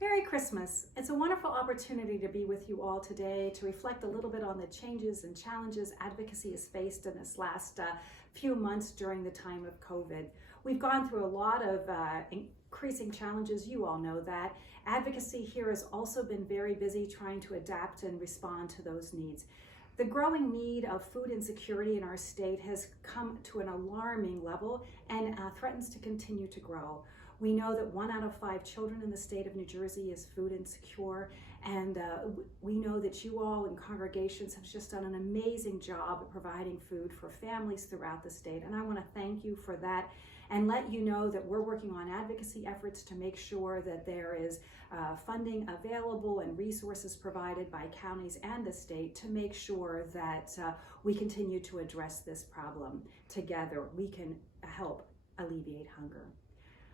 Merry Christmas. It's a wonderful opportunity to be with you all today to reflect a little bit on the changes and challenges advocacy has faced in this last few months during the time of COVID. We've gone through a lot of increasing challenges. You all know that. Advocacy here has also been very busy trying to adapt and respond to those needs. The growing need of food insecurity in our state has come to an alarming level and threatens to continue to grow. We know that 1 out of 5 children in the state of New Jersey is food insecure, and we know that you all in congregations have just done an amazing job of providing food for families throughout the state, and I want to thank you for that and let you know that we're working on advocacy efforts to make sure that there is funding available and resources provided by counties and the state to make sure that we continue to address this problem. Together, we can help alleviate hunger.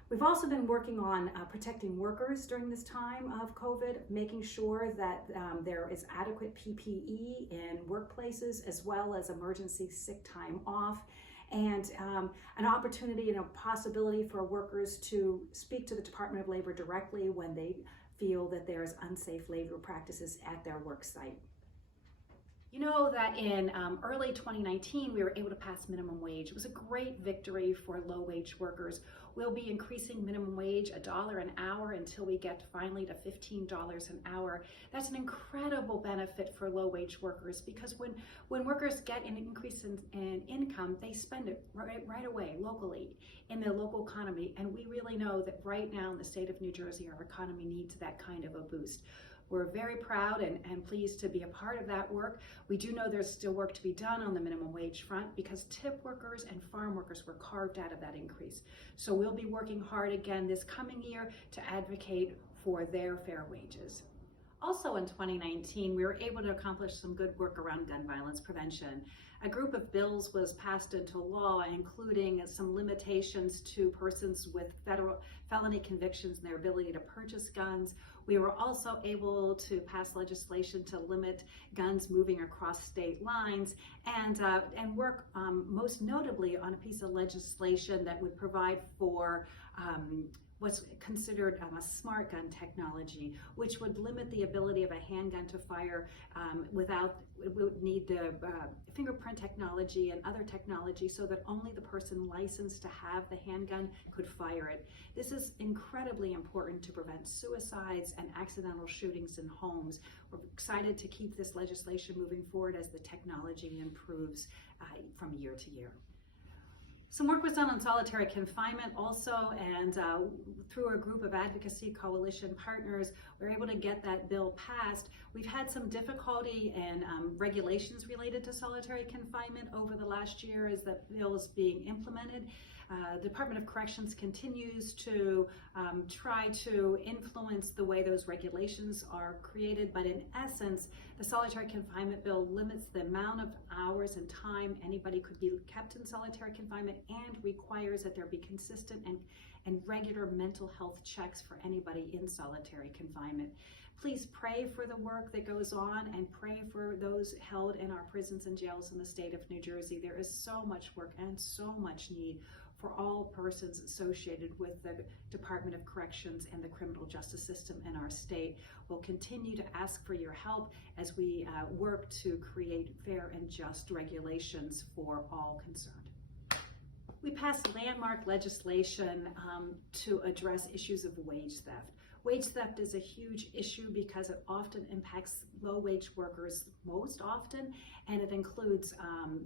We've also been working on protecting workers during this time of COVID, making sure that there is adequate PPE in workplaces as well as emergency sick time off, and an opportunity and a possibility for workers to speak to the Department of Labor directly when they feel that there is unsafe labor practices at their work site. You know that in early 2019, we were able to pass minimum wage. It was a great victory for low-wage workers. We'll be increasing minimum wage $1 an hour until we get finally to $15 an hour. That's an incredible benefit for low-wage workers because when workers get an increase in income, they spend it right away locally in the local economy. And we really know that right now in the state of New Jersey, our economy needs that kind of a boost. We're very proud and pleased to be a part of that work. We do know there's still work to be done on the minimum wage front because tip workers and farm workers were carved out of that increase. So we'll be working hard again this coming year to advocate for their fair wages. Also in 2019, we were able to accomplish some good work around gun violence prevention. A group of bills was passed into law, including some limitations to persons with federal felony convictions and their ability to purchase guns. We were also able to pass legislation to limit guns moving across state lines and work most notably on a piece of legislation that would provide for what's considered a smart gun technology, which would limit the ability of a handgun to fire it would need the fingerprint technology and other technology so that only the person licensed to have the handgun could fire it. This is incredibly important to prevent suicides and accidental shootings in homes. We're excited to keep this legislation moving forward as the technology improves from year to year. Some work was done on solitary confinement also, and through a group of advocacy coalition partners, we were able to get that bill passed. We've had some difficulty in regulations related to solitary confinement over the last year as that bill is being implemented. The Department of Corrections continues to try to influence the way those regulations are created, but in essence, the solitary confinement bill limits the amount of hours and time anybody could be kept in solitary confinement and requires that there be consistent and regular mental health checks for anybody in solitary confinement. Please pray for the work that goes on and pray for those held in our prisons and jails in the state of New Jersey. There is so much work and so much need for all persons associated with the Department of Corrections and the criminal justice system in our state. We'll continue to ask for your help as we work to create fair and just regulations for all concerned. We passed landmark legislation to address issues of wage theft. Wage theft is a huge issue because it often impacts low-wage workers most often, and it includes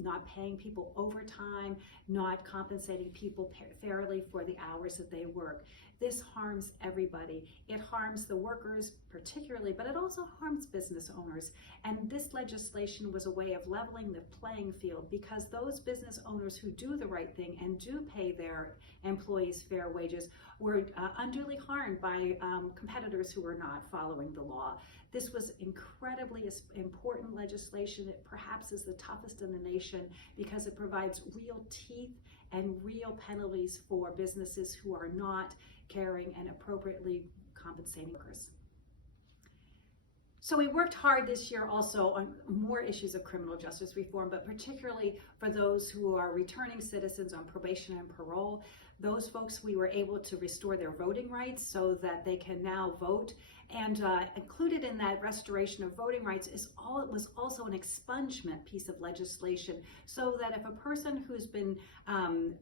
not paying people overtime, not compensating people fairly for the hours that they work. This harms everybody. It harms the workers particularly, but it also harms business owners. And this legislation was a way of leveling the playing field because those business owners who do the right thing and do pay their employees fair wages were unduly harmed by competitors who were not following the law. This was incredibly important legislation. It perhaps is the toughest in the nation because it provides real teeth and real penalties for businesses who are not caring and appropriately compensating workers. So we worked hard this year also on more issues of criminal justice reform, but particularly for those who are returning citizens on probation and parole. Those folks, we were able to restore their voting rights so that they can now vote. And included in that restoration of voting rights was also an expungement piece of legislation, so that if a person who's been on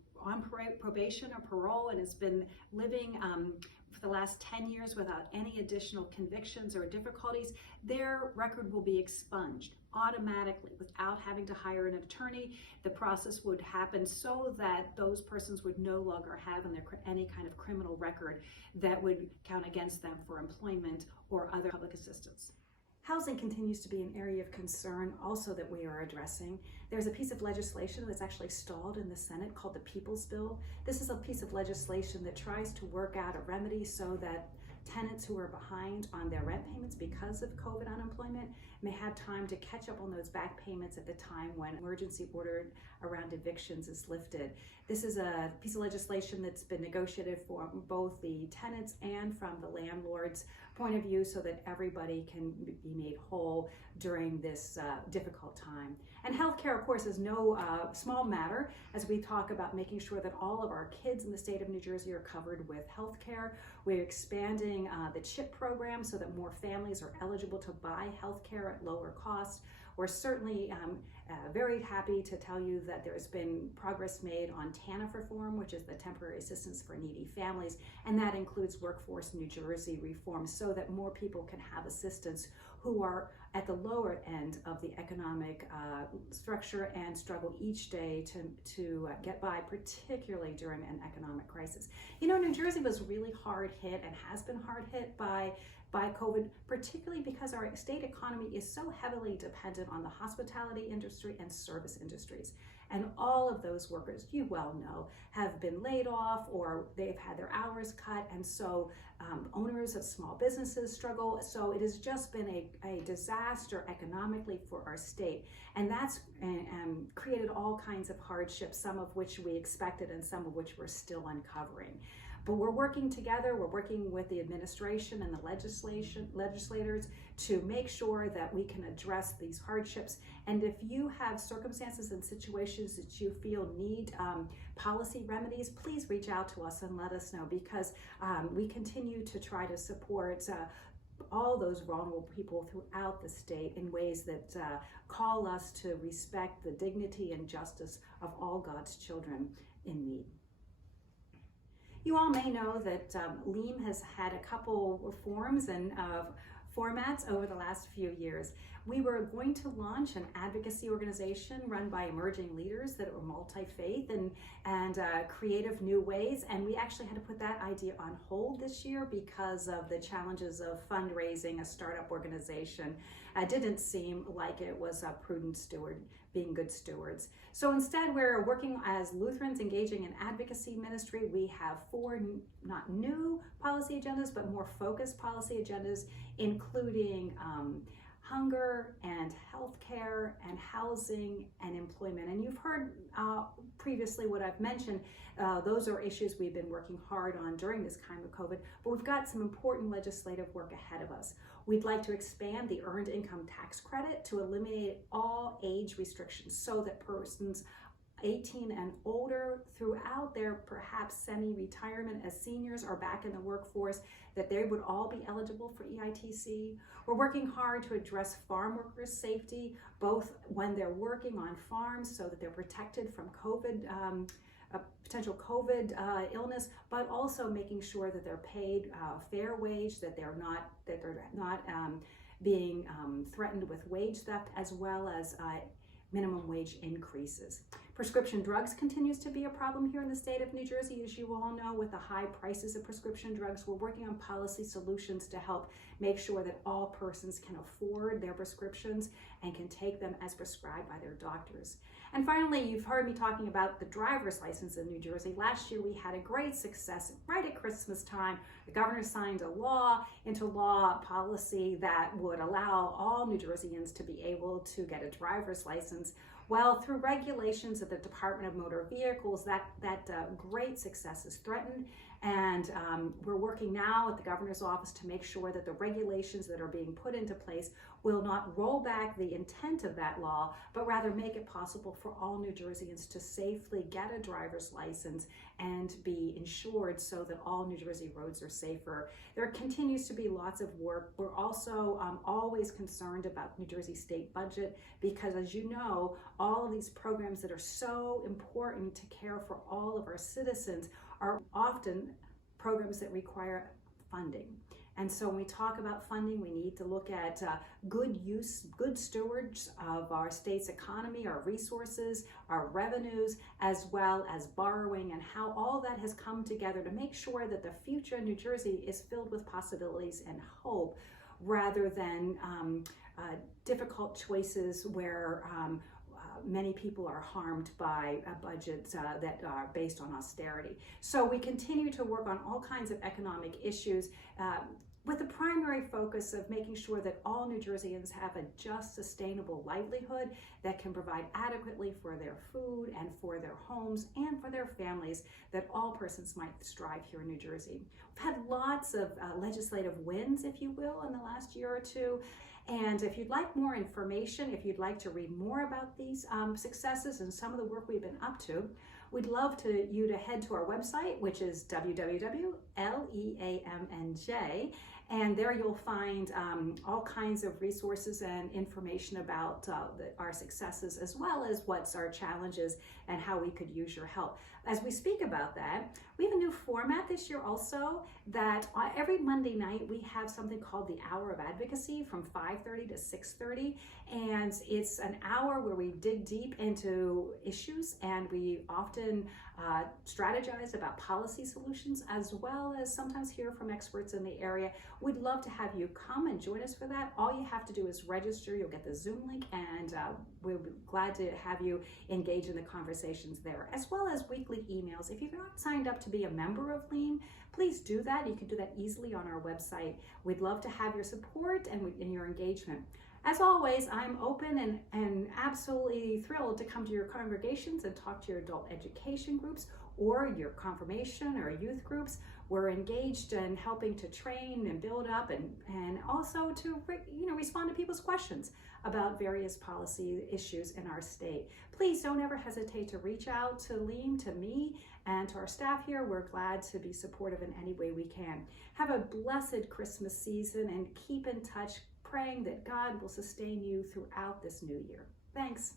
probation or parole and has been living for the last 10 years without any additional convictions or difficulties, their record will be expunged automatically without having to hire an attorney. The process would happen so that those persons would no longer have any kind of criminal record that would count against them for employment or other public assistance. Housing continues to be an area of concern also that we are addressing. There's a piece of legislation that's actually stalled in the Senate called the People's Bill. This is a piece of legislation that tries to work out a remedy so that tenants who are behind on their rent payments because of COVID unemployment may have time to catch up on those back payments at the time when emergency order around evictions is lifted. This is a piece of legislation that's been negotiated for both the tenants and from the landlord's point of view so that everybody can be made whole during this difficult time. And healthcare, of course, is no small matter as we talk about making sure that all of our kids in the state of New Jersey are covered with healthcare. We're expanding the CHIP program so that more families are eligible to buy healthcare at lower cost. We're certainly very happy to tell you that there's been progress made on TANF reform, which is the Temporary Assistance for Needy Families, and that includes Workforce New Jersey reform so that more people can have assistance who are at the lower end of the economic structure and struggle each day to get by, particularly during an economic crisis. You know, New Jersey was really hard hit and has been hard hit by COVID, particularly because our state economy is so heavily dependent on the hospitality industry and service industries. And all of those workers, you well know, have been laid off or they've had their hours cut. And so owners of small businesses struggle. So it has just been a disaster economically for our state. And that's created all kinds of hardships, some of which we expected and some of which we're still uncovering. But we're working together, we're working with the administration and the legislators to make sure that we can address these hardships. And if you have circumstances and situations that you feel need policy remedies, please reach out to us and let us know, because we continue to try to support all those vulnerable people throughout the state in ways that call us to respect the dignity and justice of all God's children in need. You all may know that Leam has had a couple reforms and formats over the last few years. We were going to launch an advocacy organization run by emerging leaders that were multi-faith and creative new ways, and we actually had to put that idea on hold this year because of the challenges of fundraising a startup organization. It didn't seem like it was a prudent steward, being good stewards. So instead, we're working as Lutherans engaging in advocacy ministry. We have 4 not new policy agendas, but more focused policy agendas, including hunger and healthcare and housing and employment. And you've heard previously what I've mentioned. Those are issues we've been working hard on during this time of COVID, but we've got some important legislative work ahead of us. We'd like to expand the earned income tax credit to eliminate all age restrictions so that persons 18 and older throughout their perhaps semi-retirement as seniors are back in the workforce, that they would all be eligible for EITC. We're working hard to address farm workers' safety, both when they're working on farms so that they're protected from COVID, potential COVID illness, but also making sure that they're paid a fair wage, that they're not being threatened with wage theft, as well as minimum wage increases. Prescription drugs continues to be a problem here in the state of New Jersey, as you all know, with the high prices of prescription drugs. We're working on policy solutions to help make sure that all persons can afford their prescriptions and can take them as prescribed by their doctors. And finally, you've heard me talking about the driver's license in New Jersey. Last year, we had a great success right at Christmas time. The governor signed a into law policy that would allow all New Jerseyans to be able to get a driver's license Well, through regulations of the Department of Motor Vehicles, that great success is threatened. And we're working now at the governor's office to make sure that the regulations that are being put into place will not roll back the intent of that law, but rather make it possible for all New Jerseyans to safely get a driver's license and be insured so that all New Jersey roads are safer. There continues to be lots of work. We're also always concerned about New Jersey state budget because, as you know, all of these programs that are so important to care for all of our citizens are often programs that require funding. And so when we talk about funding, we need to look at good stewards of our state's economy, our resources, our revenues, as well as borrowing, and how all that has come together to make sure that the future in New Jersey is filled with possibilities and hope, rather than difficult choices where many people are harmed by budgets that are based on austerity. So we continue to work on all kinds of economic issues with the primary focus of making sure that all New Jerseyans have a just, sustainable livelihood that can provide adequately for their food and for their homes and for their families, that all persons might strive here in New Jersey. We've had lots of legislative wins, if you will, in the last year or two. And if you'd like more information, if you'd like to read more about these successes and some of the work we've been up to, we'd love you to head to our website, which is www.leamnj, and there you'll find all kinds of resources and information about our successes, as well as what's our challenges and how we could use your help. As we speak about that, we have a new format this year also, that every Monday night we have something called the Hour of Advocacy from 5:30 to 6:30, and it's an hour where we dig deep into issues, and we often strategize about policy solutions, as well as sometimes hear from experts in the area. We'd love to have you come and join us for that. All you have to do is register. You'll get the Zoom link, and we'll be glad to have you engage in the conversations there, as well as weekly emails. If you've not signed up to be a member of Leam, please do that. You can do that easily on our website. We'd love to have your support and your engagement. As always, I'm open and absolutely thrilled to come to your congregations and talk to your adult education groups or your confirmation or youth groups. We're engaged in helping to train and build up and also to respond to people's questions about various policy issues in our state. Please don't ever hesitate to reach out to Leam, to me, and to our staff here. We're glad to be supportive in any way we can. Have a blessed Christmas season and keep in touch, praying that God will sustain you throughout this new year. Thanks.